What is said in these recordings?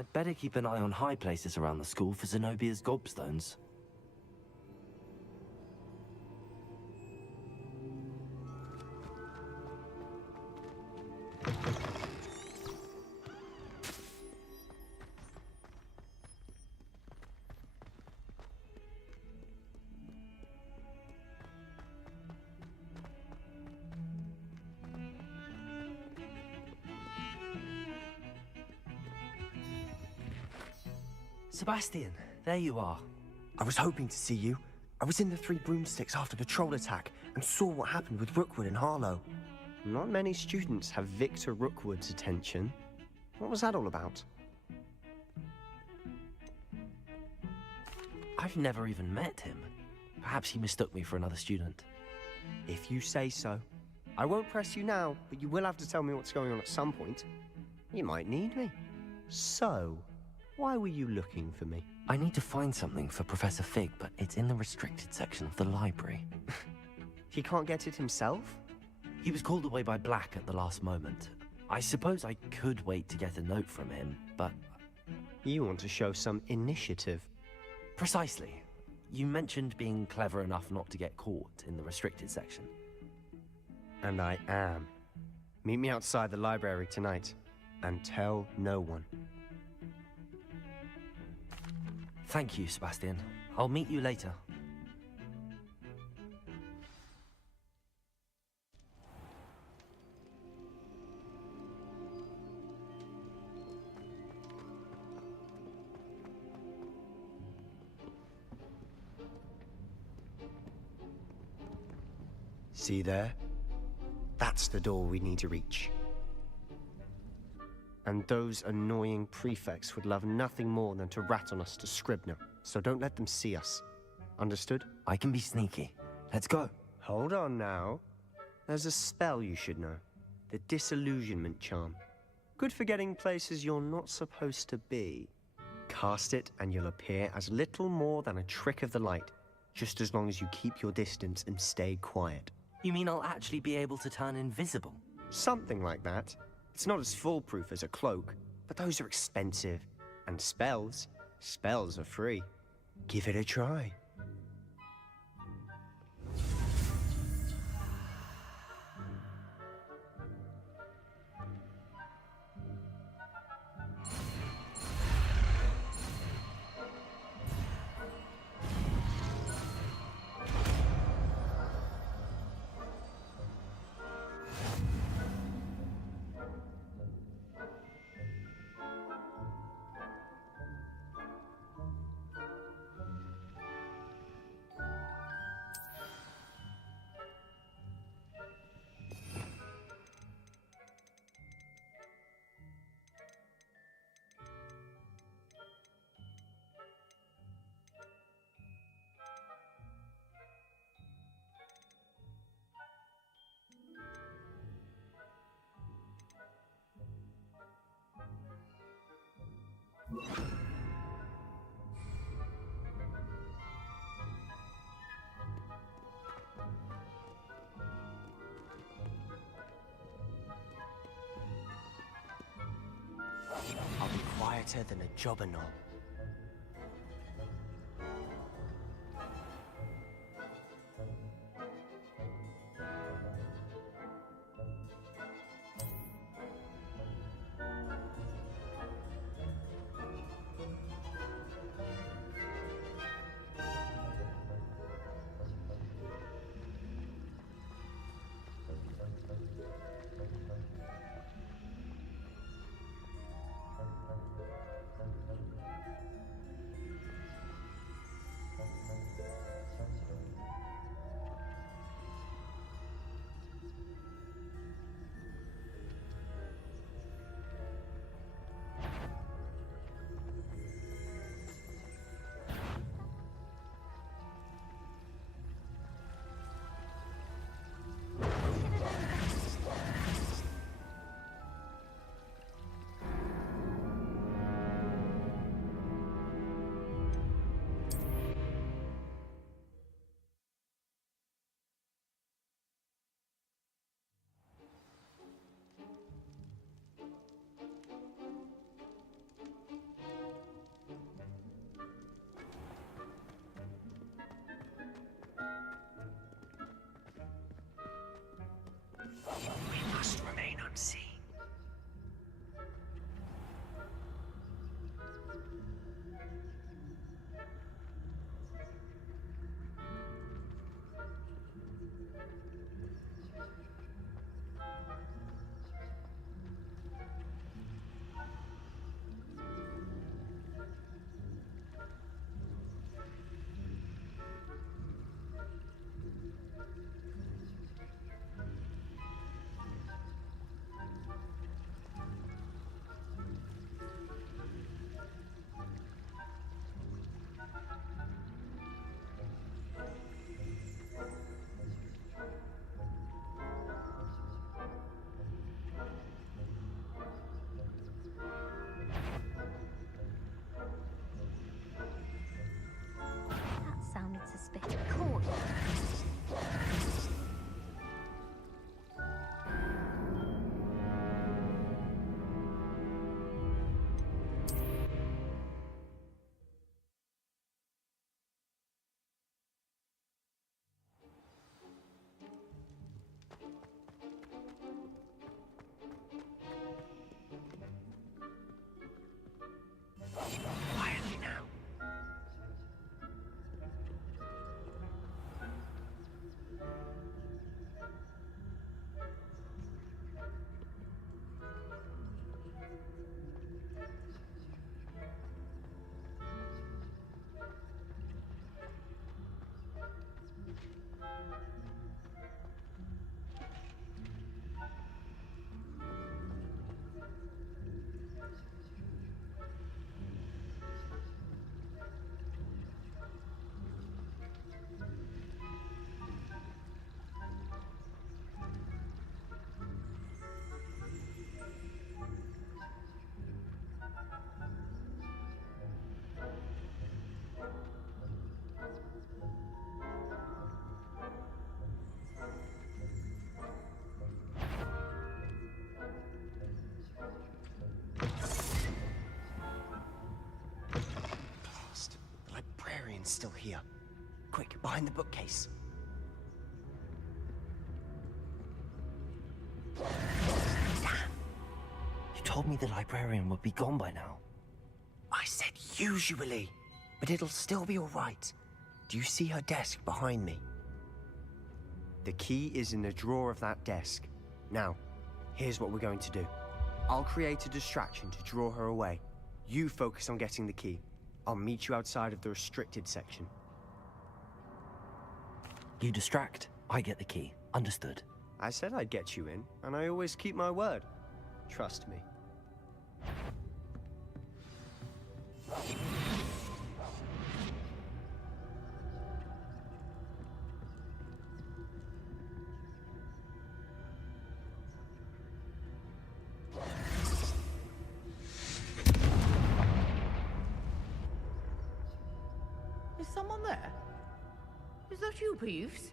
I'd better keep an eye on high places around the school for Zenobia's gobstones. Sebastian, there you are. I was hoping to see you. I was in the Three Broomsticks after the troll attack and saw what happened with Rookwood and Harlow. Not many students have Victor Rookwood's attention. What was that all about? I've never even met him. Perhaps he mistook me for another student. If you say so. I won't press you now, but you will have to tell me what's going on at some point. You might need me. So, why were you looking for me? I need to find something for Professor Fig, but it's in the restricted section of the library. He can't get it himself? He was called away by Black at the last moment. I suppose I could wait to get a note from him, but... You want to show some initiative. Precisely. You mentioned being clever enough not to get caught in the restricted section. And I am. Meet me outside the library tonight, and tell no one. Thank you, Sebastian. I'll meet you later. See there? That's the door we need to reach. And those annoying prefects would love nothing more than to rat on us to Scribner, so don't let them see us. Understood? I can be sneaky. Let's go. Hold on now. There's a spell you should know. The Disillusionment Charm. Good for getting places you're not supposed to be. Cast it and you'll appear as little more than a trick of the light, just as long as you keep your distance and stay quiet. You mean I'll actually be able to turn invisible? Something like that. It's not as foolproof as a cloak, but those are expensive. And spells are free. Give it a try. I'll be quieter than a jobberknoll. It's still here. Quick, behind the bookcase. You told me the librarian would be gone by now. I said usually, but it'll still be all right. Do you see her desk behind me? The key is in the drawer of that desk. Now, here's what we're going to do. I'll create a distraction to draw her away. You focus on getting the key. I'll meet you outside of the restricted section. You distract, I get the key. Understood. I said I'd get you in, and I always keep my word. Trust me. Is someone there? Is that you, Peeves?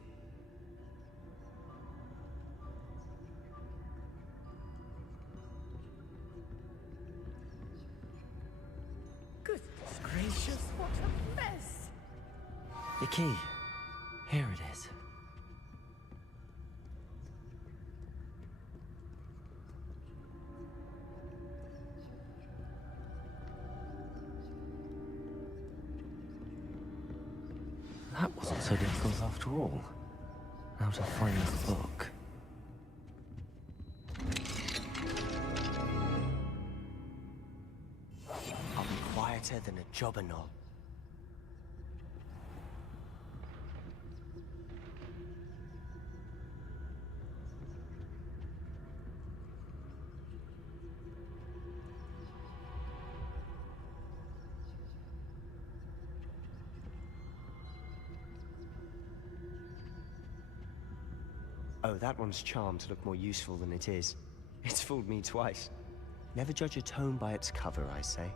Goodness gracious, what a mess! The key. Here it is. That wasn't so difficult after all. Now to find the book. I'll be quieter than a jobberknoll. Oh, that one's charmed to look more useful than it is. It's fooled me twice. Never judge a tome by its cover, I say.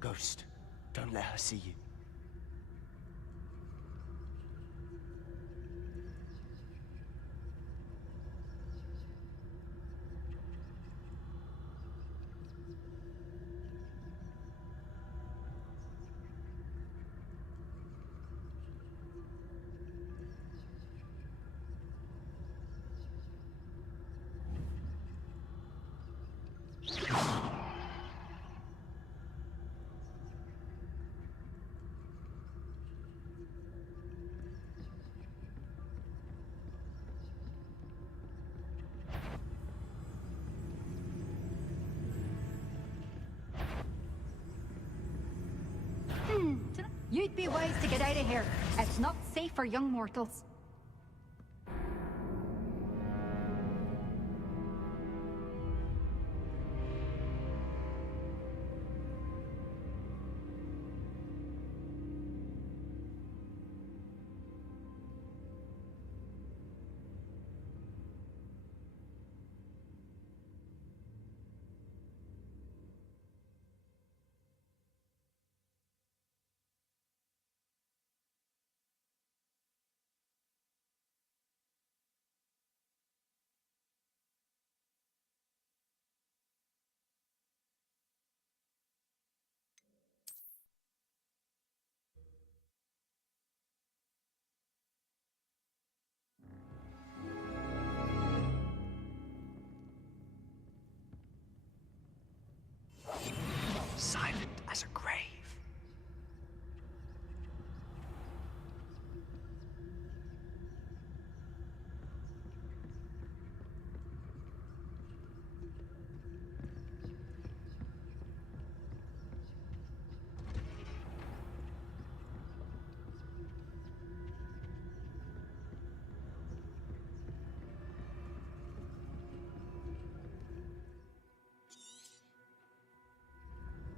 Ghost, don't let her see you. You'd be wise to get out of here. It's not safe for young mortals. Silent as a grave.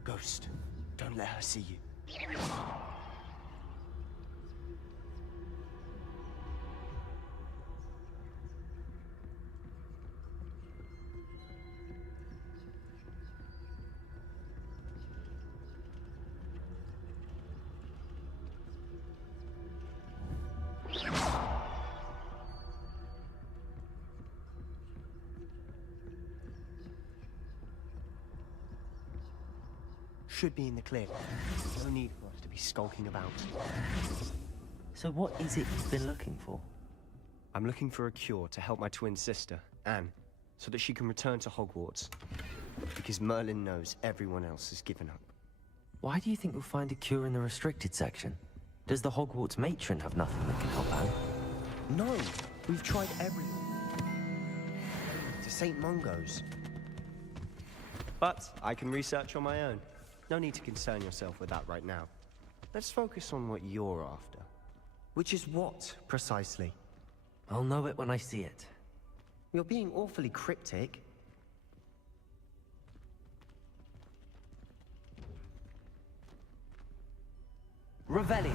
Ghost, don't let her see you. should be in the clear. No need for us to be skulking about. So what is it you've been looking for? I'm looking for a cure to help my twin sister, Anne, so that she can return to Hogwarts. Because Merlin knows everyone else has given up. Why do you think you'll find a cure in the restricted section? Does the Hogwarts matron have nothing that can help Anne? No, we've tried everyone. To St. Mungo's. But I can research on my own. No need to concern yourself with that right now. Let's focus on what you're after. Which is what, precisely? I'll know it when I see it. You're being awfully cryptic. Revelio.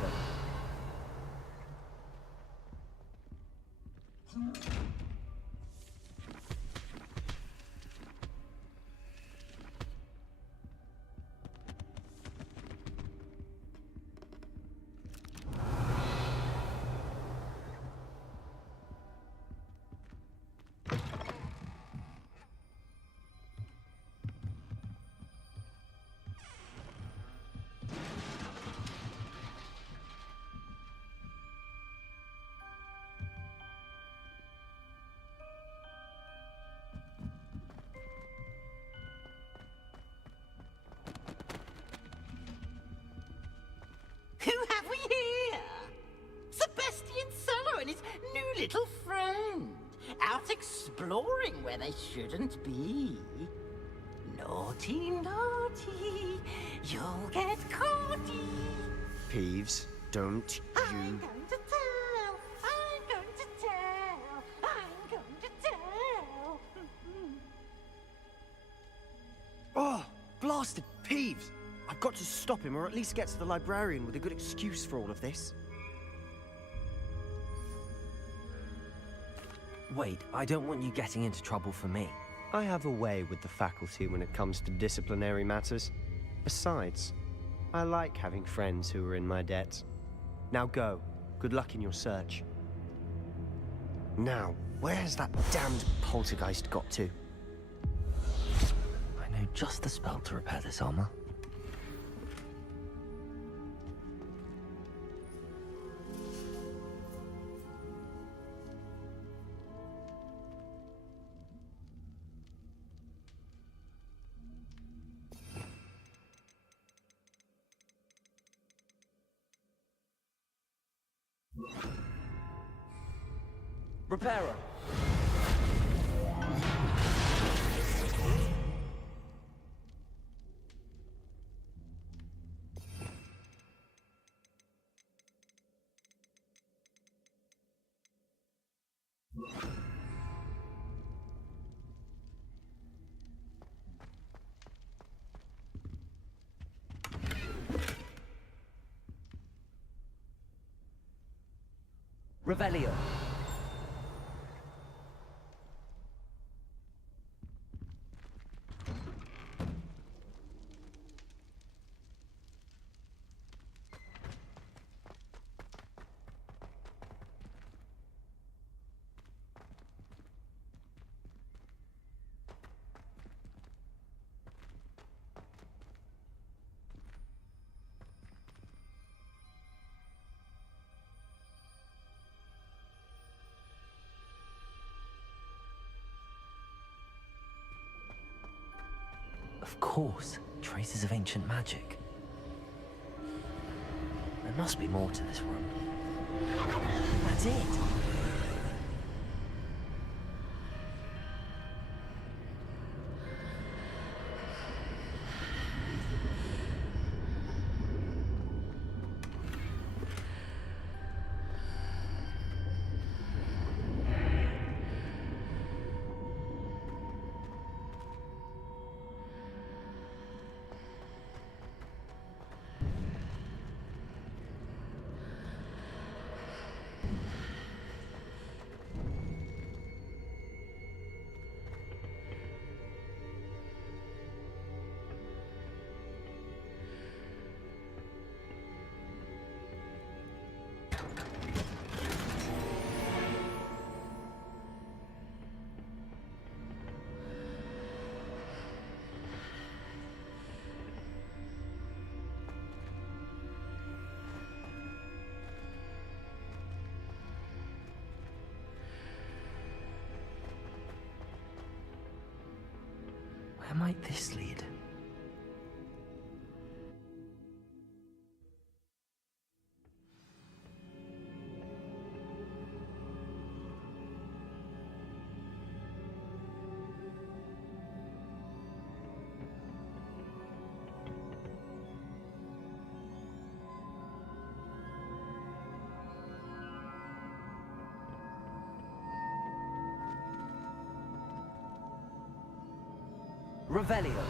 Who have we here? Sebastian Cello and his new little friend. Out exploring where they shouldn't be. Naughty, naughty, you'll get caughty. Peeves, don't I'm you... going to tell, I'm going to tell, I'm going to tell. Oh, blasted Peeves! I've got to stop him, or at least get to the librarian with a good excuse for all of this. Wait, I don't want you getting into trouble for me. I have a way with the faculty when it comes to disciplinary matters. Besides, I like having friends who are in my debt. Now go. Good luck in your search. Now, where has that damned poltergeist got to? I know just the spell to repair this armor. Repairer. Revelio. Of course, traces of ancient magic. There must be more to this room. That's it! Where might this lead? Revelio.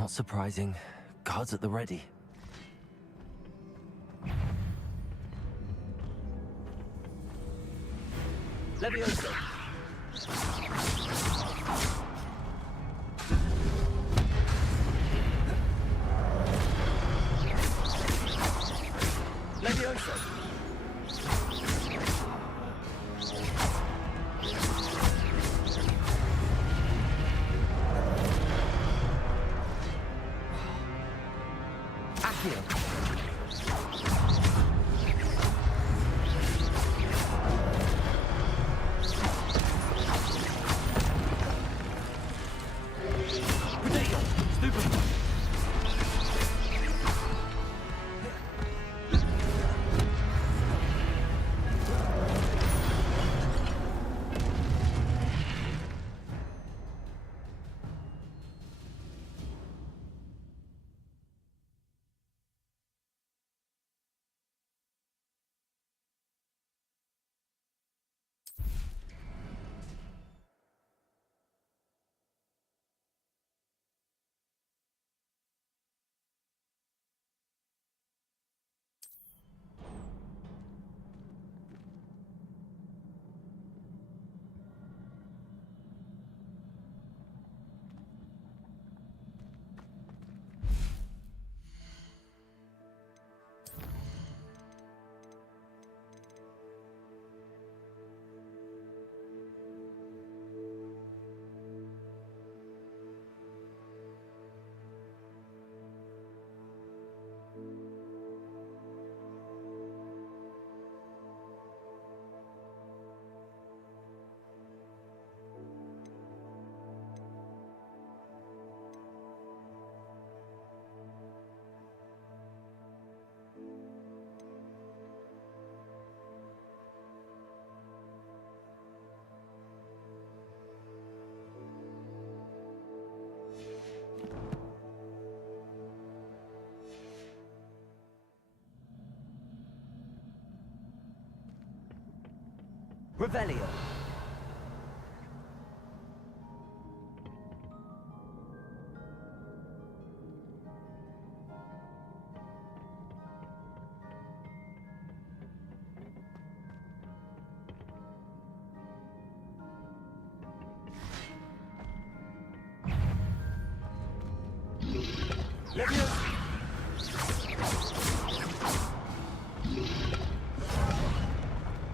Not surprising. Guards at the ready. Levioso! Levioso! Revelio.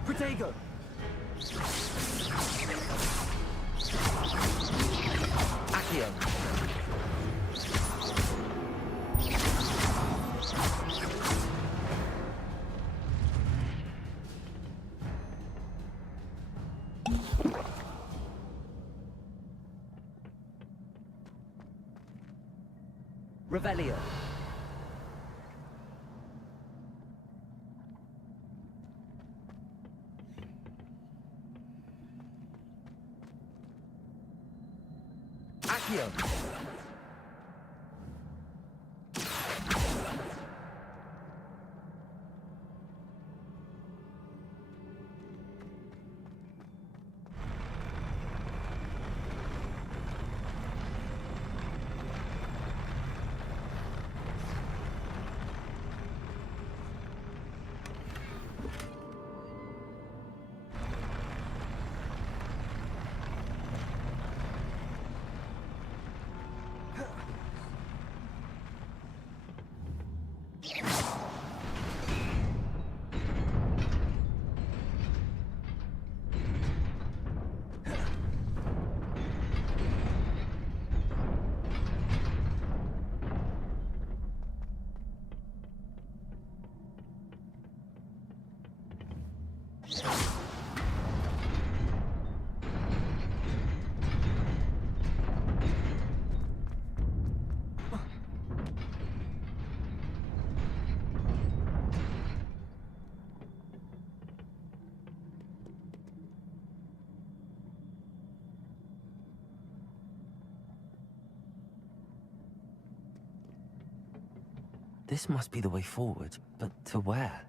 Protego. Accio. Revelio. Accio. This must be the way forward, but to where?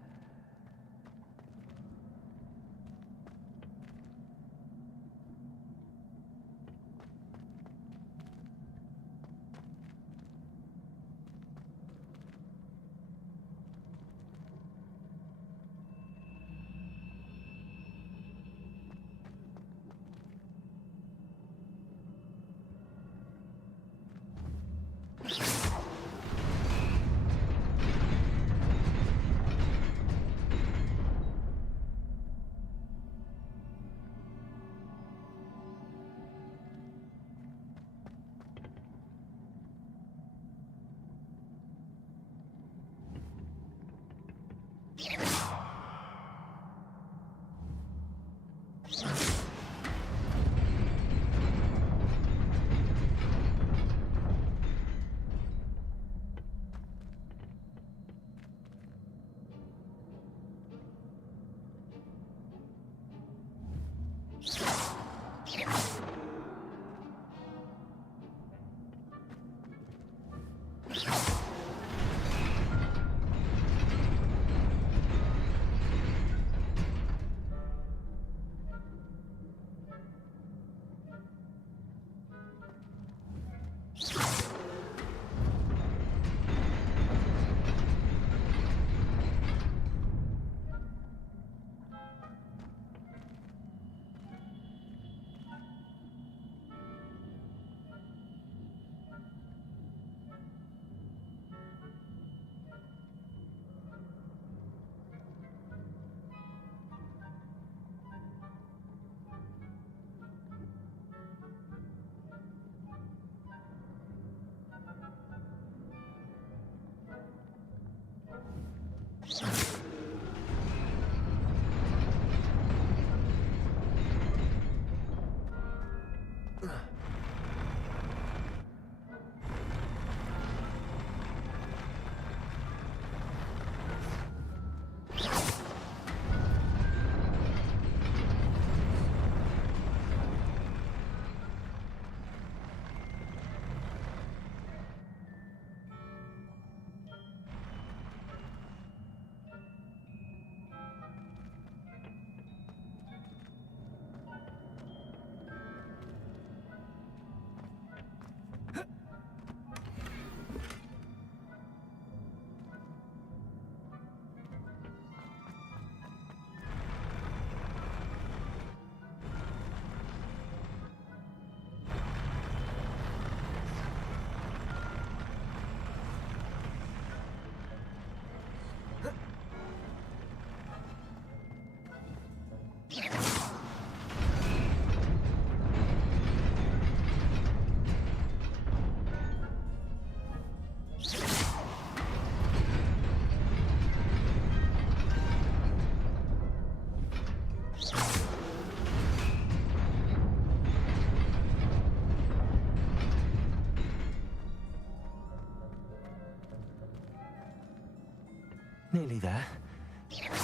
Nearly there.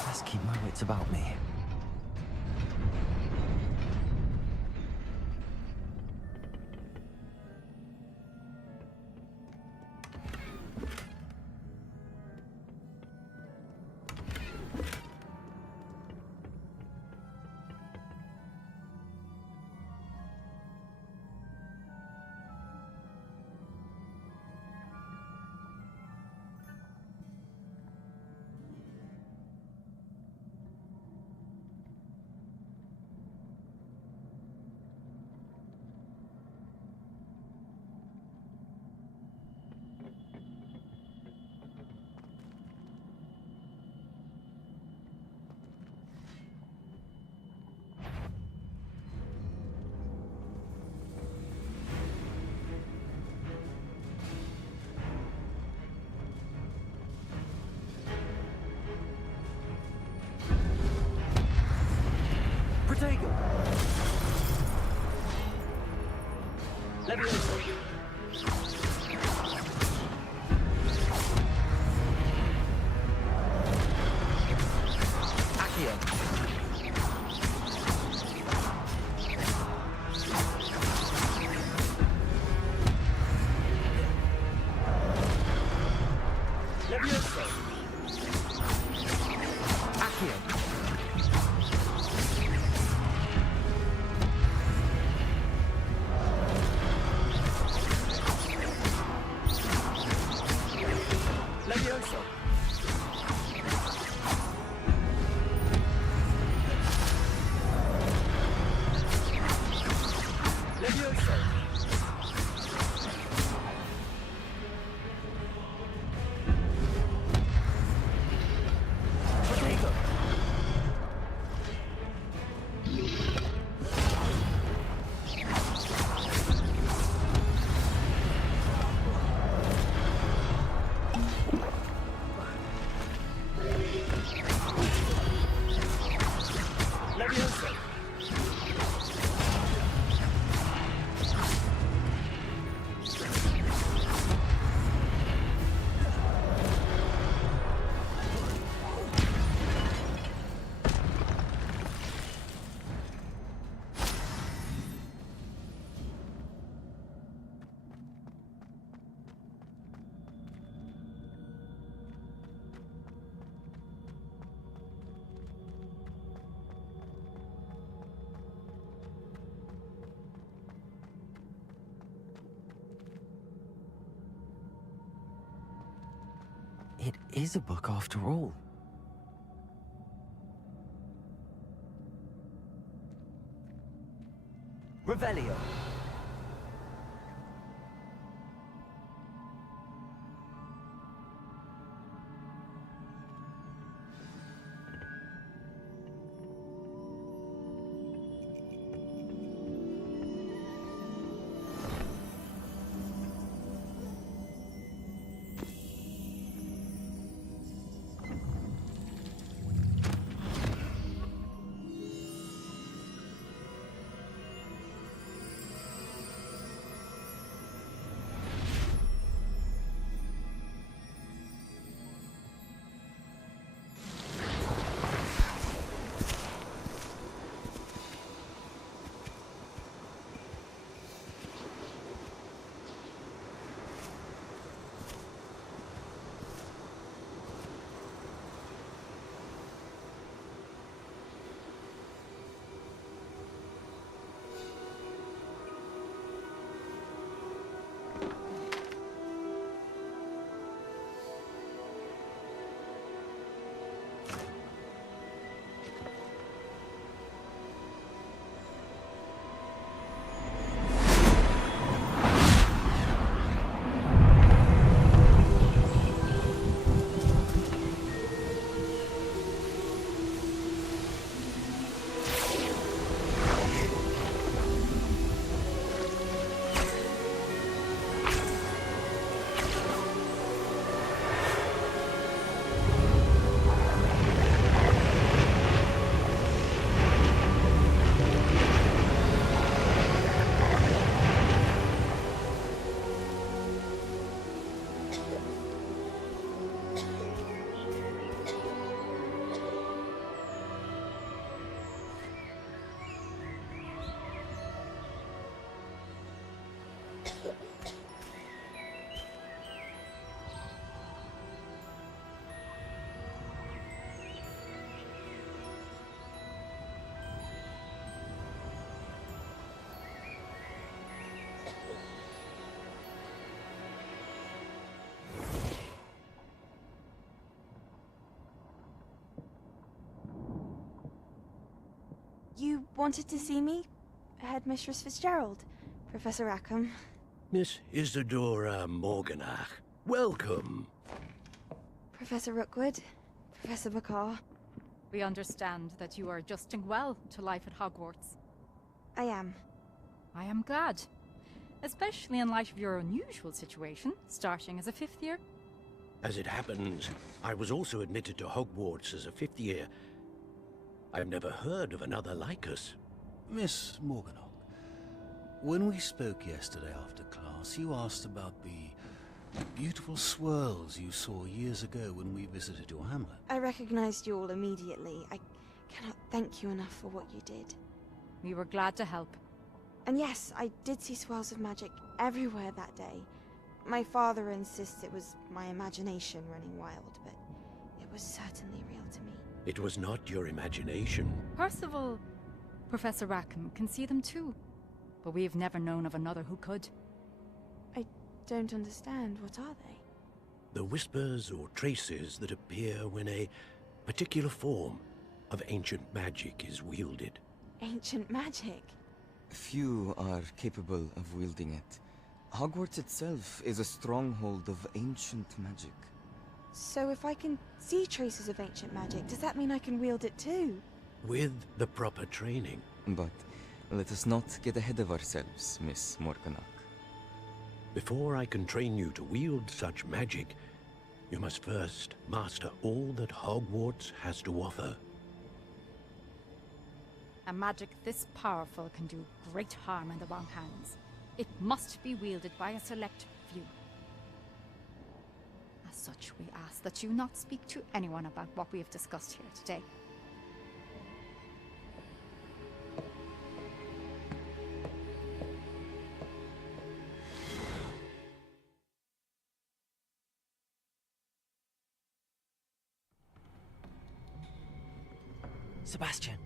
Let's keep my wits about me. Levioso! Accio! Levioso! Levioso! Protego! Levioso! It is a book after all. Revelio! You wanted to see me? Headmistress Fitzgerald? Professor Rackham? Miss Isadora Morganach, welcome. Professor Rookwood? Professor Bacar? We understand that you are adjusting well to life at Hogwarts. I am. I am glad. Especially in light of your unusual situation, starting as a 5th year. As it happens, I was also admitted to Hogwarts as a 5th year. I've never heard of another like us. Miss Morganach, when we spoke yesterday after class, you asked about the beautiful swirls you saw years ago when we visited your hamlet. I recognized you all immediately. I cannot thank you enough for what you did. We were glad to help. And yes, I did see swirls of magic everywhere that day. My father insists it was my imagination running wild, but it was certainly real to me. It was not your imagination. Percival, Professor Rackham can see them too. But we've never known of another who could. I don't understand. What are they? The whispers or traces that appear when a particular form of ancient magic is wielded. Ancient magic? Few are capable of wielding it. Hogwarts itself is a stronghold of ancient magic. So if I can see traces of ancient magic, does that mean I can wield it too? With the proper training. But let us not get ahead of ourselves, Miss Morganach. Before I can train you to wield such magic, you must first master all that Hogwarts has to offer. A magic this powerful can do great harm in the wrong hands. It must be wielded by a select few. As such, we ask that you not speak to anyone about what we have discussed here today. Sebastian.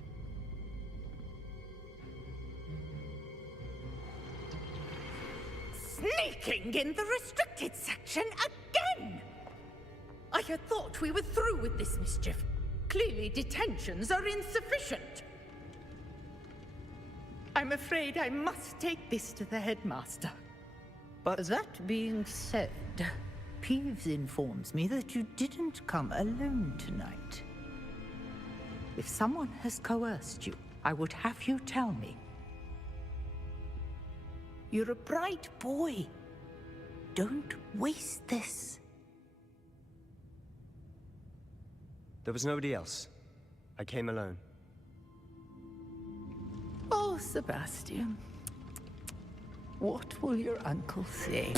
Sneaking in the restricted section again! I had thought we were through with this mischief. Clearly detentions are insufficient. I'm afraid I must take this to the headmaster. But that being said, Peeves informs me that you didn't come alone tonight. If someone has coerced you, I would have you tell me. You're a bright boy. Don't waste this. There was nobody else. I came alone. Oh, Sebastian. What will your uncle say?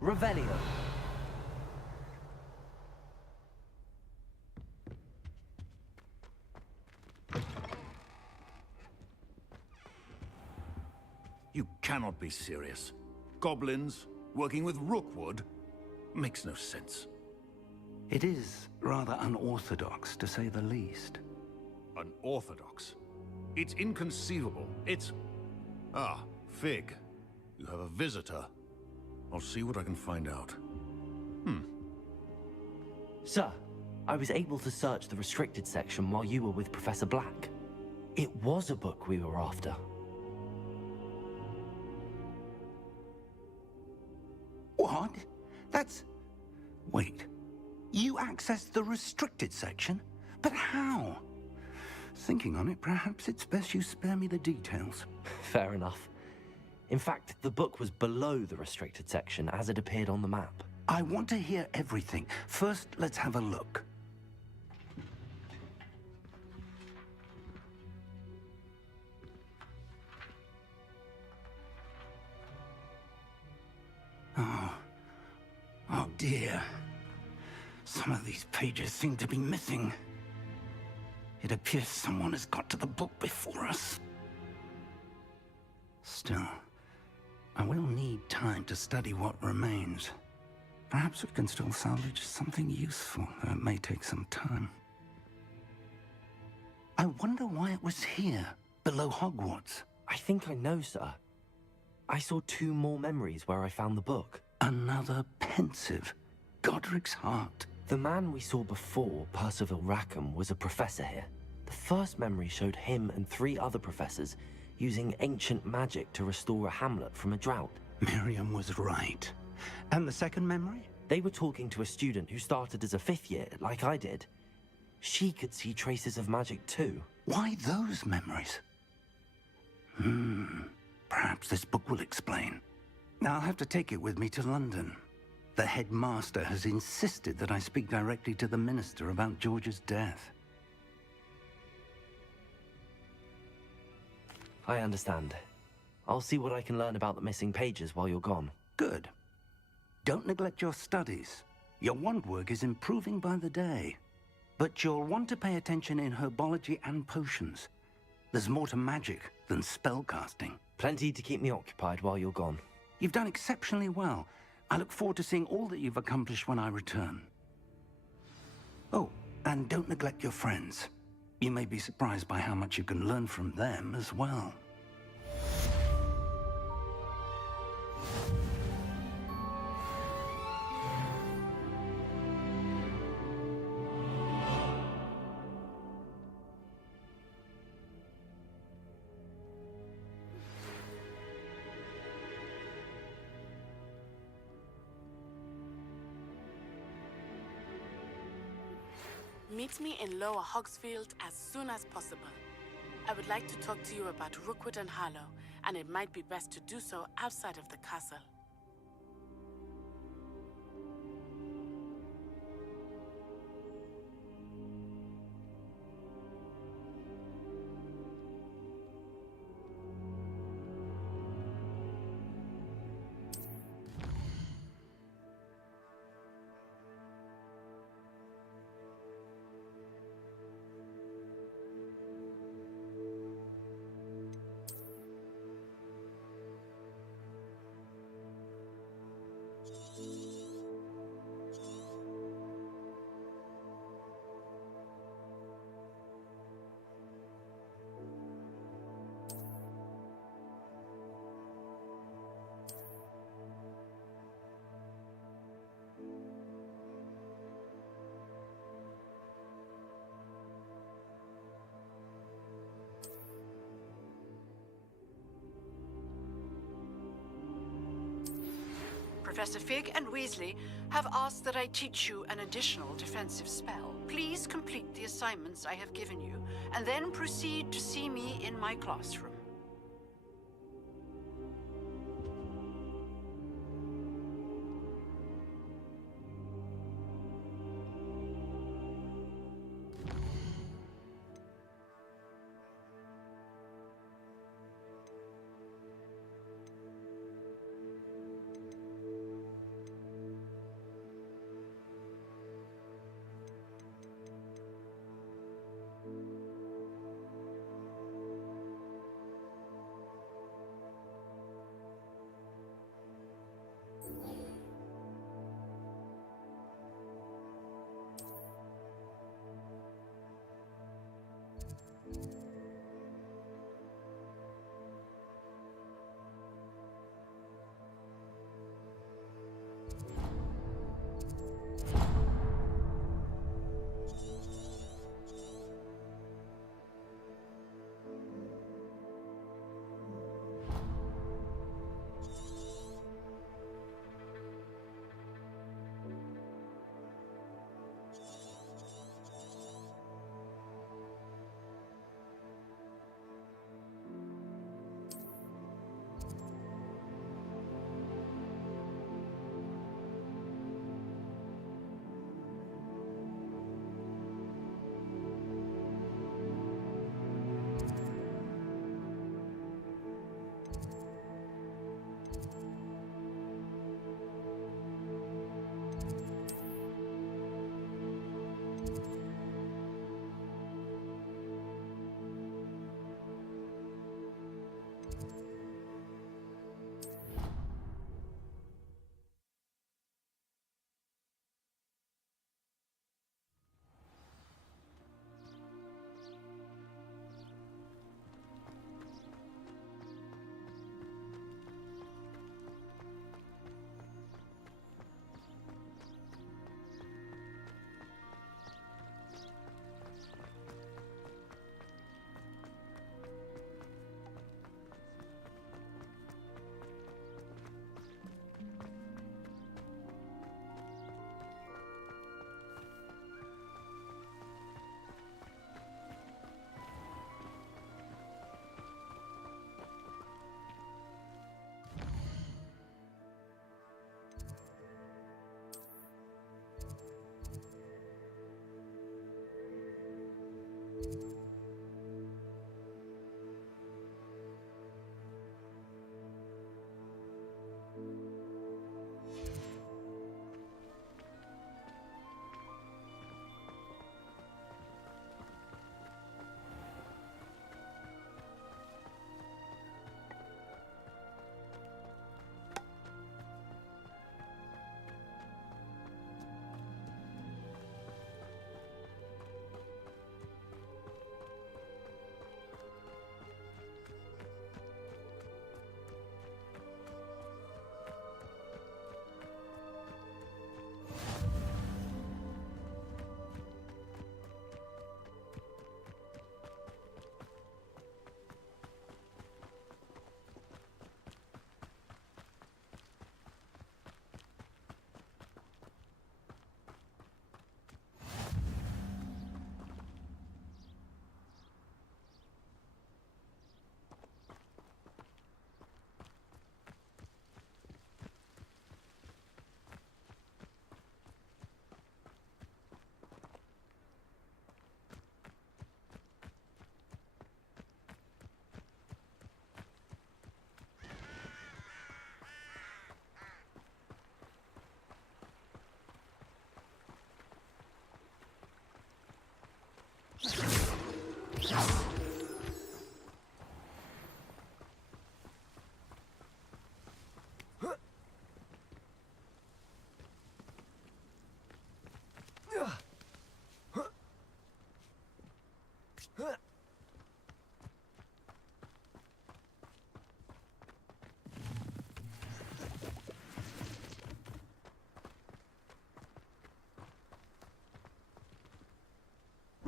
Revelio. You cannot be serious. Goblins working with Rookwood makes no sense. It is rather unorthodox, to say the least. Unorthodox? It's inconceivable. It's... Ah, Fig. You have a visitor. I'll see what I can find out. Sir, I was able to search the restricted section while you were with Professor Black. It was a book we were after. What? That's... Wait. You accessed the restricted section? But how? Thinking on it, perhaps it's best you spare me the details. Fair enough. In fact, the book was below the restricted section as it appeared on the map. I want to hear everything. First, let's have a look. Oh dear. Some of these pages seem to be missing. It appears someone has got to the book before us. Still, I will need time to study what remains. Perhaps we can still salvage something useful, though it may take some time. I wonder why it was here, below Hogwarts. I think I know, sir. I saw 2 more memories where I found the book. Another pensive. Godric's heart. The man we saw before, Percival Rackham, was a professor here. The first memory showed him and 3 other professors using ancient magic to restore a hamlet from a drought. Miriam was right. And the second memory? They were talking to a student who started as a 5th year, like I did. She could see traces of magic too. Why those memories? Perhaps this book will explain. I'll have to take it with me to London. The headmaster has insisted that I speak directly to the minister about George's death. I understand. I'll see what I can learn about the missing pages while you're gone. Good. Don't neglect your studies. Your wand work is improving by the day. But you'll want to pay attention in herbology and potions. There's more to magic than spellcasting. Plenty to keep me occupied while you're gone. You've done exceptionally well. I look forward to seeing all that you've accomplished when I return. Oh, and don't neglect your friends. You may be surprised by how much you can learn from them as well. Meet me in Lower Hogsfield as soon as possible. I would like to talk to you about Rookwood and Harlow, and it might be best to do so outside of the castle. Professor Fig and Weasley have asked that I teach you an additional defensive spell. Please complete the assignments I have given you, and then proceed to see me in my classroom.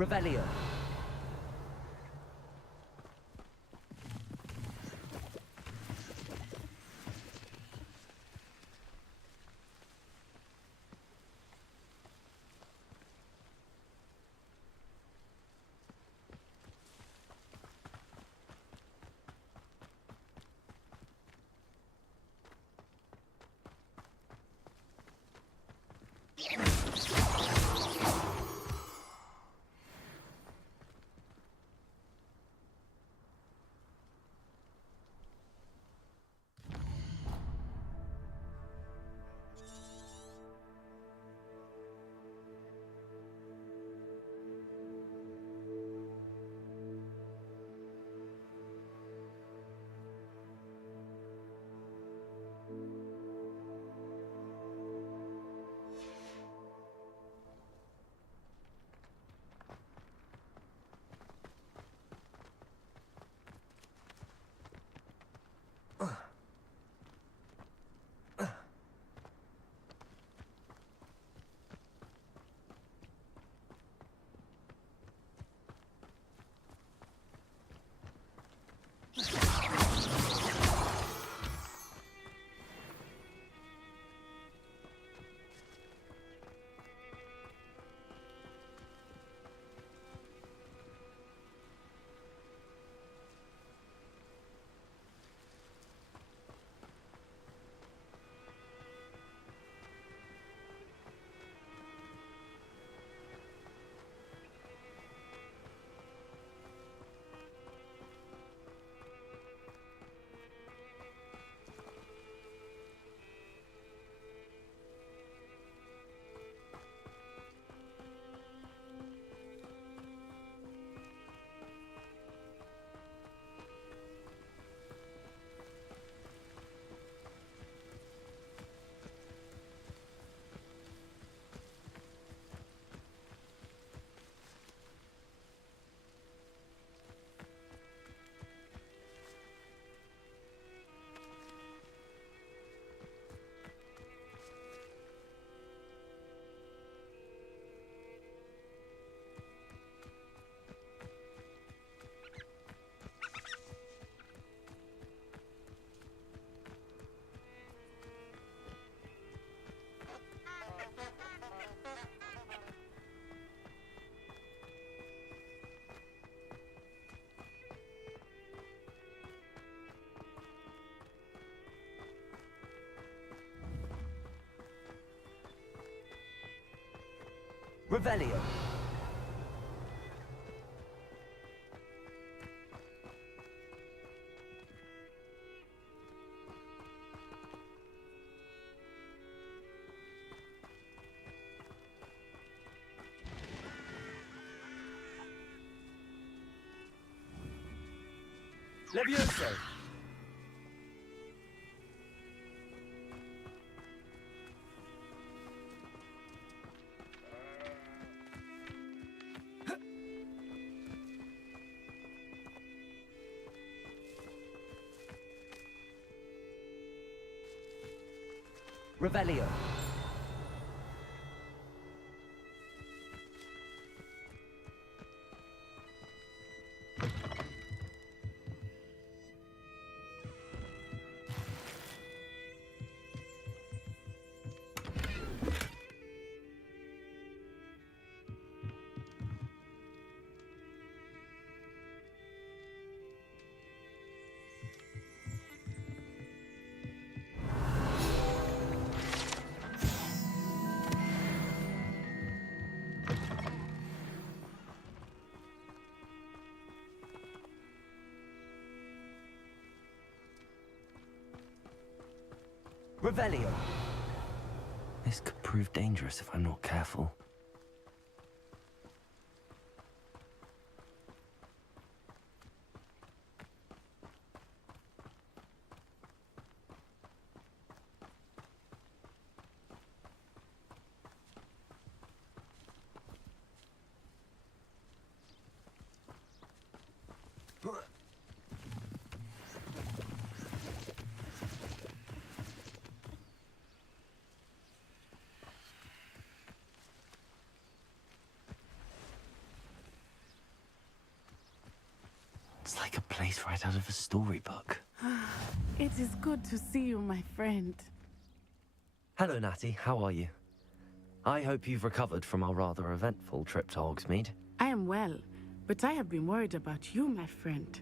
Revelio. Revelio. Levioso. Revelio. Revelio. This could prove dangerous if I'm not careful. It's like a place right out of a storybook. It is good to see you, my friend. Hello, Natty. How are you? I hope you've recovered from our rather eventful trip to Hogsmeade. I am well, but I have been worried about you, my friend.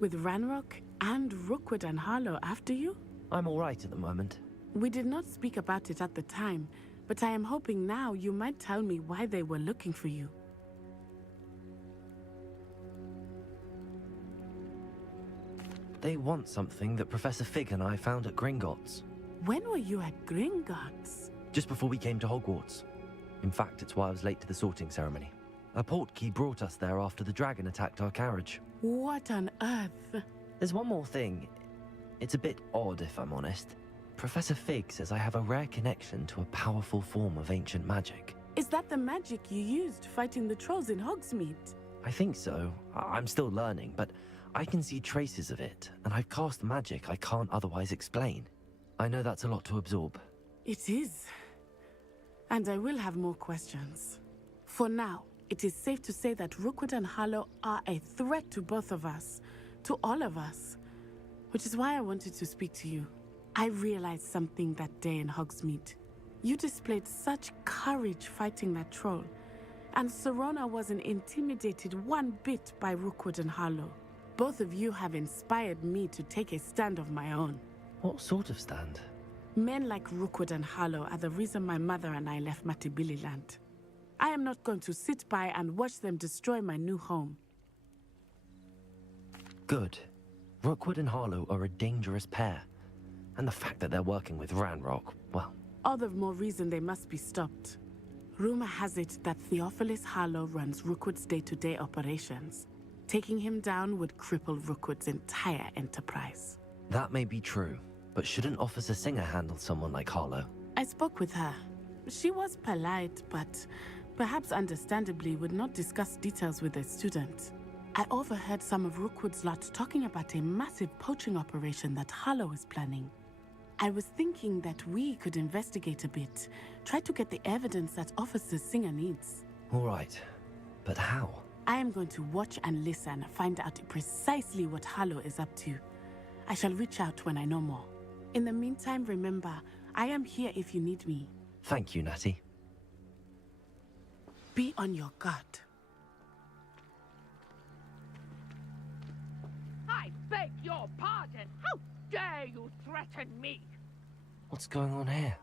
With Ranrock and Rookwood and Harlow after you? I'm all right at the moment. We did not speak about it at the time, but I am hoping now you might tell me why they were looking for you. They want something that Professor Fig and I found at Gringotts. When were you at Gringotts? Just before we came to Hogwarts. In fact, it's why I was late to the sorting ceremony. A portkey brought us there after the dragon attacked our carriage. What on earth? There's one more thing. It's a bit odd, if I'm honest. Professor Fig says I have a rare connection to a powerful form of ancient magic. Is that the magic you used fighting the trolls in Hogsmeade? I think so. I'm still learning, but I can see traces of it, and I've cast magic I can't otherwise explain. I know that's a lot to absorb. It is. And I will have more questions. For now, it is safe to say that Rookwood and Harlow are a threat to both of us, to all of us. Which is why I wanted to speak to you. I realized something that day in Hogsmeade. You displayed such courage fighting that troll, and Serona wasn't intimidated one bit by Rookwood and Harlow. Both of you have inspired me to take a stand of my own. What sort of stand? Men like Rookwood and Harlow are the reason my mother and I left Matibili Land. I am not going to sit by and watch them destroy my new home. Good. Rookwood and Harlow are a dangerous pair. And the fact that they're working with Ranrock, well... All the more reason they must be stopped. Rumor has it that Theophilus Harlow runs Rookwood's day-to-day operations. Taking him down would cripple Rookwood's entire enterprise. That may be true, but shouldn't Officer Singer handle someone like Harlow? I spoke with her. She was polite, but perhaps understandably would not discuss details with a student. I overheard some of Rookwood's lot talking about a massive poaching operation that Harlow is planning. I was thinking that we could investigate a bit, try to get the evidence that Officer Singer needs. All right, but how? I am going to watch and listen, find out precisely what Harlow is up to. I shall reach out when I know more. In the meantime, remember, I am here if you need me. Thank you, Natty. Be on your guard. I beg your pardon. How dare you threaten me? What's going on here?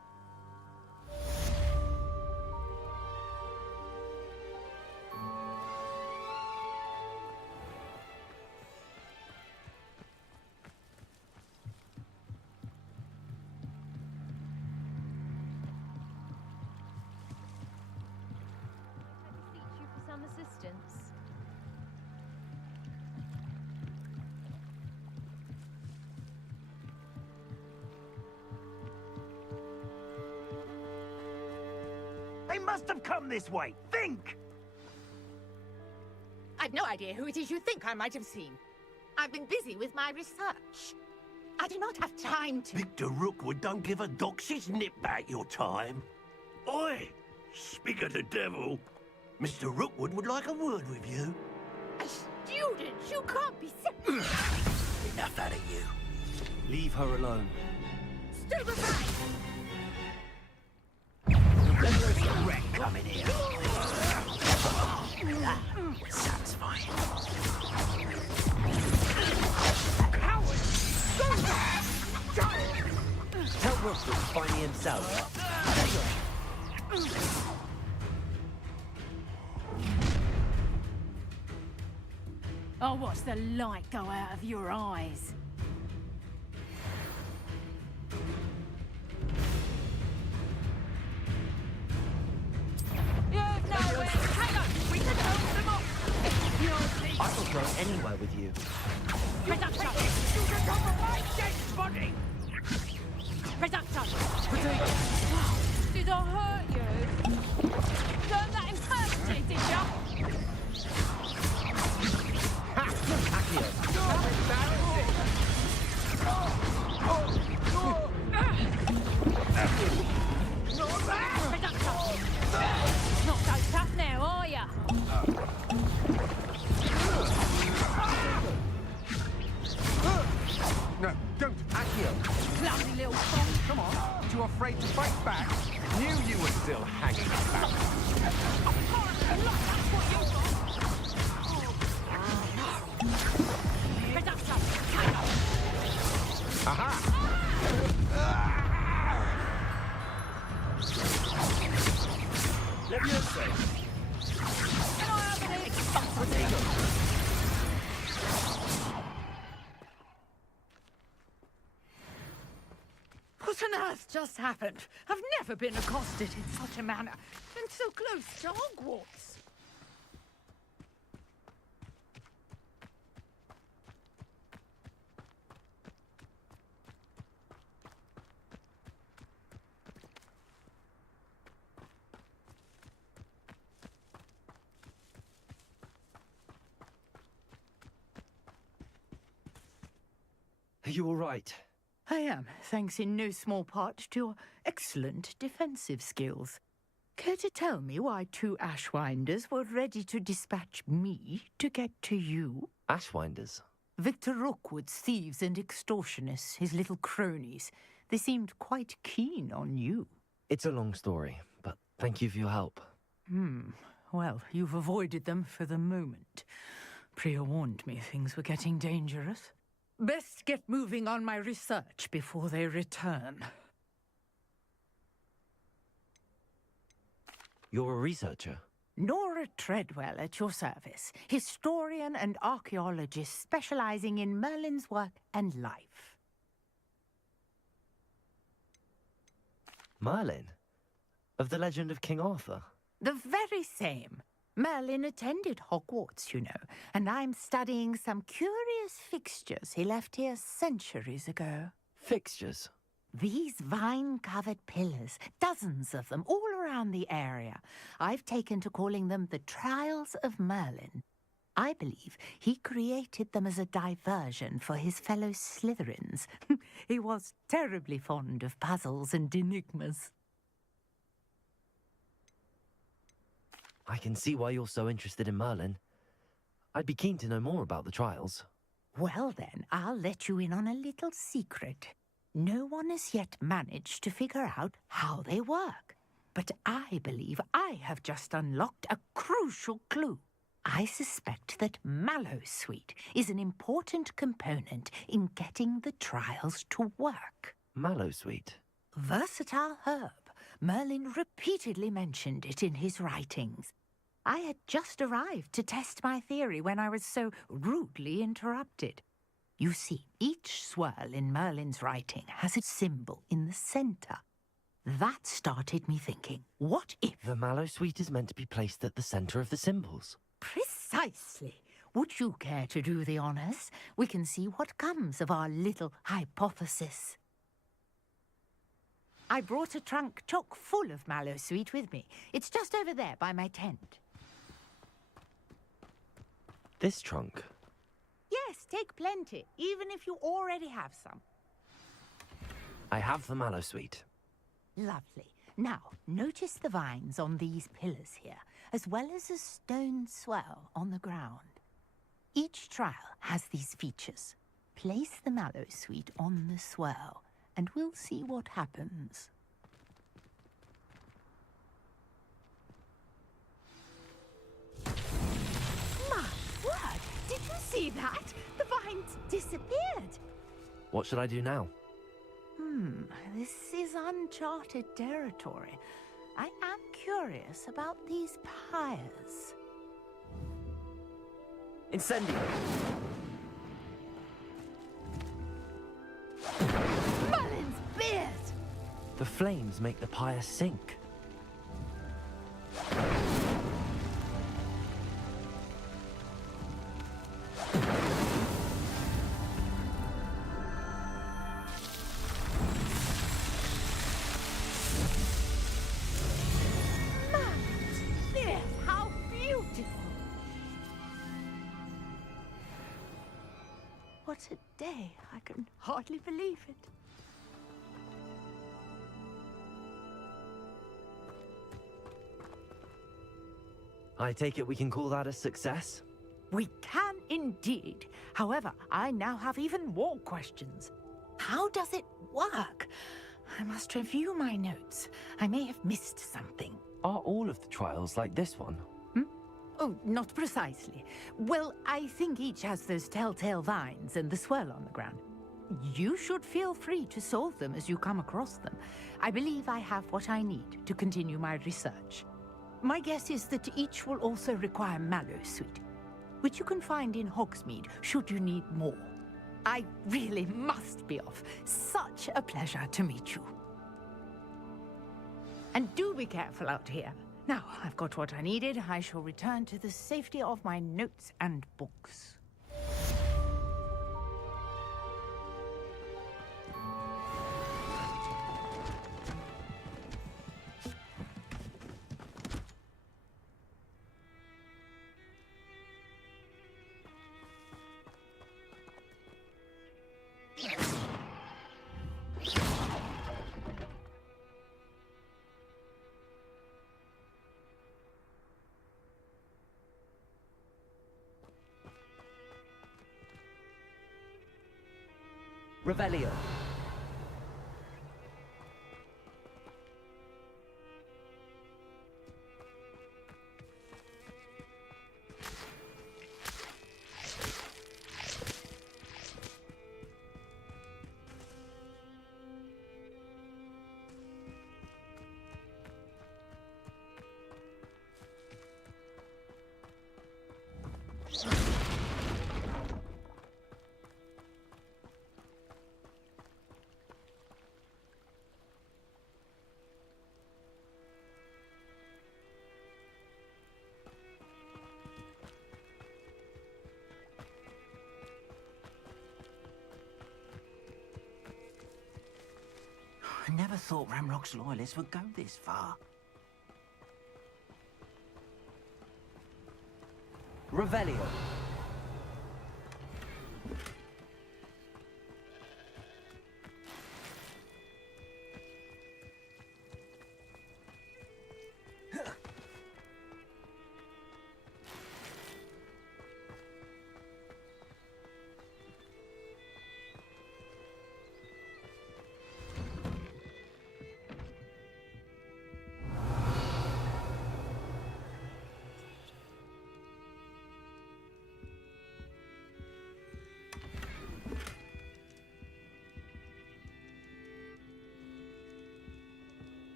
They must have come this way. Think! I've no idea who it is you think I might have seen. I've been busy with my research. I do not have time to... Victor Rookwood don't give a doxy's nip back your time. Oi! Speak of the devil. Mr. Rookwood would like a word with you. A student? You can't be serious. Enough out of you. Leave her alone. Stand aside! There's a wreck coming here. Satisfying. Coward! Go back! Tell Rookwood to find me himself. I'll watch the light go out of your eyes. We can hold them off! I will go anywhere with you. Reduction! You can come away, dead body! Reduction! Did I hurt you? Learn that in first, did ya? Not so tough now, are ya? Aren't you afraid to fight back? Knew you were still hanging about. Aha! Leviosa! What on earth just happened? I've never been accosted in such a manner, and so close to Hogwarts. Are you all right? I am, thanks in no small part to your excellent defensive skills. Care to tell me why 2 Ashwinders were ready to dispatch me to get to you? Ashwinders? Victor Rookwood's thieves and extortionists, his little cronies. They seemed quite keen on you. It's a long story, but thank you for your help. Well, you've avoided them for the moment. Priya warned me things were getting dangerous. Best get moving on my research before they return. You're a researcher? Nora Treadwell at your service, historian and archaeologist specializing in Merlin's work and life. Merlin? Of the legend of King Arthur? The very same. Merlin attended Hogwarts, you know, and I'm studying some curious fixtures he left here centuries ago. Fixtures? These vine-covered pillars, dozens of them, all around the area. I've taken to calling them the Trials of Merlin. I believe he created them as a diversion for his fellow Slytherins. He was terribly fond of puzzles and enigmas. I can see why you're so interested in Merlin. I'd be keen to know more about the trials. Well then, I'll let you in on a little secret. No one has yet managed to figure out how they work. But I believe I have just unlocked a crucial clue. I suspect that Mallowsweet is an important component in getting the trials to work. Mallowsweet? Versatile herb. Merlin repeatedly mentioned it in his writings. I had just arrived to test my theory when I was so rudely interrupted. You see, each swirl in Merlin's writing has a symbol in the center. That started me thinking, what if... The Mallowsweet is meant to be placed at the center of the symbols. Precisely. Would you care to do the honors? We can see what comes of our little hypothesis. I brought a trunk chock full of Mallowsweet with me. It's just over there by my tent. This trunk? Yes, take plenty, even if you already have some. I have the Mallowsweet. Lovely. Now, notice the vines on these pillars here, as well as a stone swell on the ground. Each trial has these features. Place the Mallowsweet on the swell, and we'll see what happens. My word! Did you see that? The vines disappeared. What should I do now? This is uncharted territory. I am curious about these pyres. Incendio! Merlin's beard! The flames make the pyre sink. How beautiful! What a day. I can hardly believe it. I take it we can call that a success? We can indeed. However, I now have even more questions. How does it work? I must review my notes. I may have missed something. Are all of the trials like this one? Oh, not precisely. Well, I think each has those telltale vines and the swirl on the ground. You should feel free to solve them as you come across them. I believe I have what I need to continue my research. My guess is that each will also require mallow sweet, which you can find in Hogsmeade should you need more. I really must be off. Such a pleasure to meet you. And do be careful out here. Now, I've got what I needed. I shall return to the safety of my notes and books. Revelio. I never thought Ramrock's loyalists would go this far. Revelio.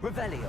Revelio.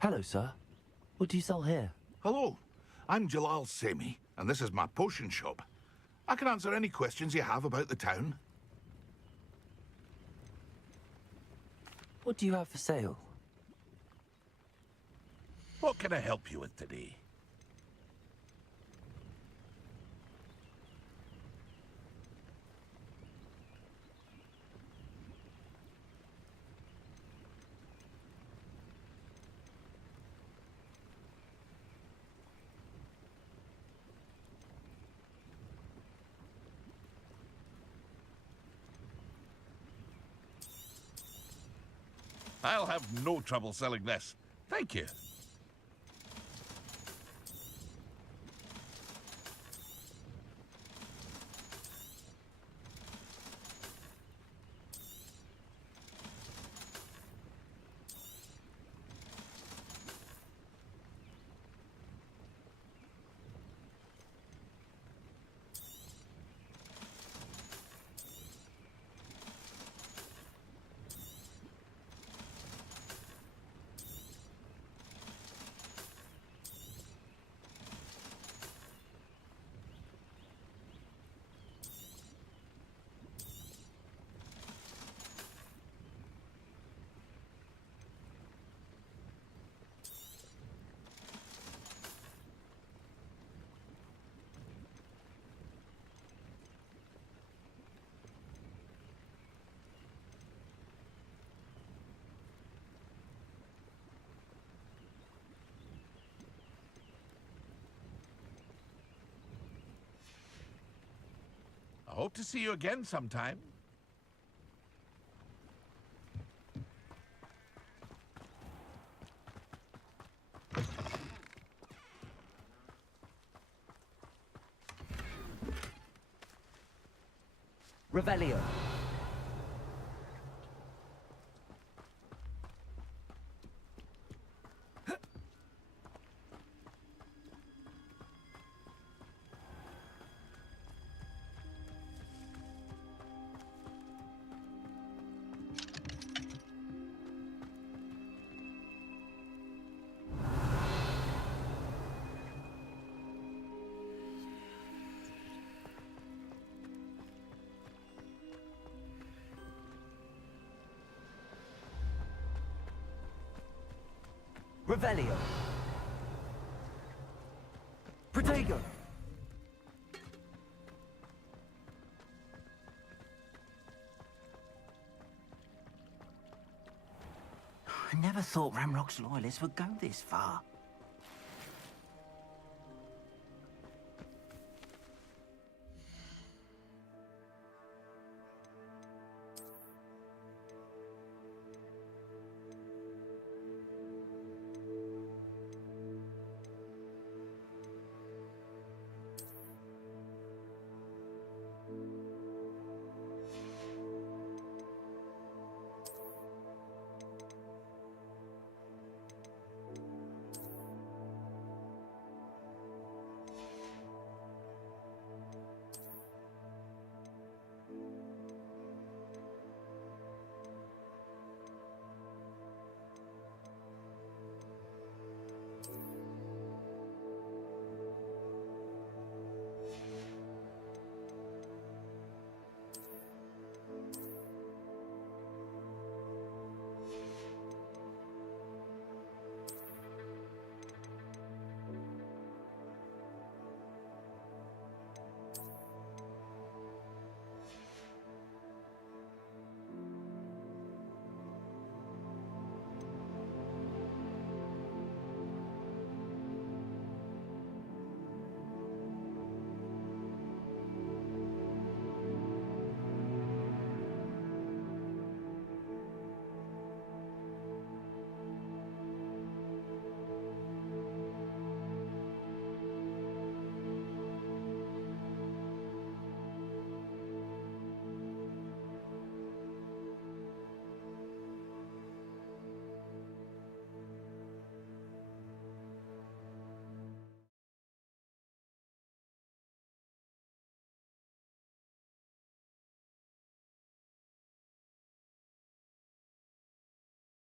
Hello, sir. What do you sell here? Hello, I'm Jalal Semi, and this is my potion shop. I can answer any questions you have about the town. What do you have for sale? What can I help you with today? I'll have no trouble selling this. Thank you. I hope to see you again sometime. Revelio. Revelio. Protego. I never thought Ramrock's loyalists would go this far.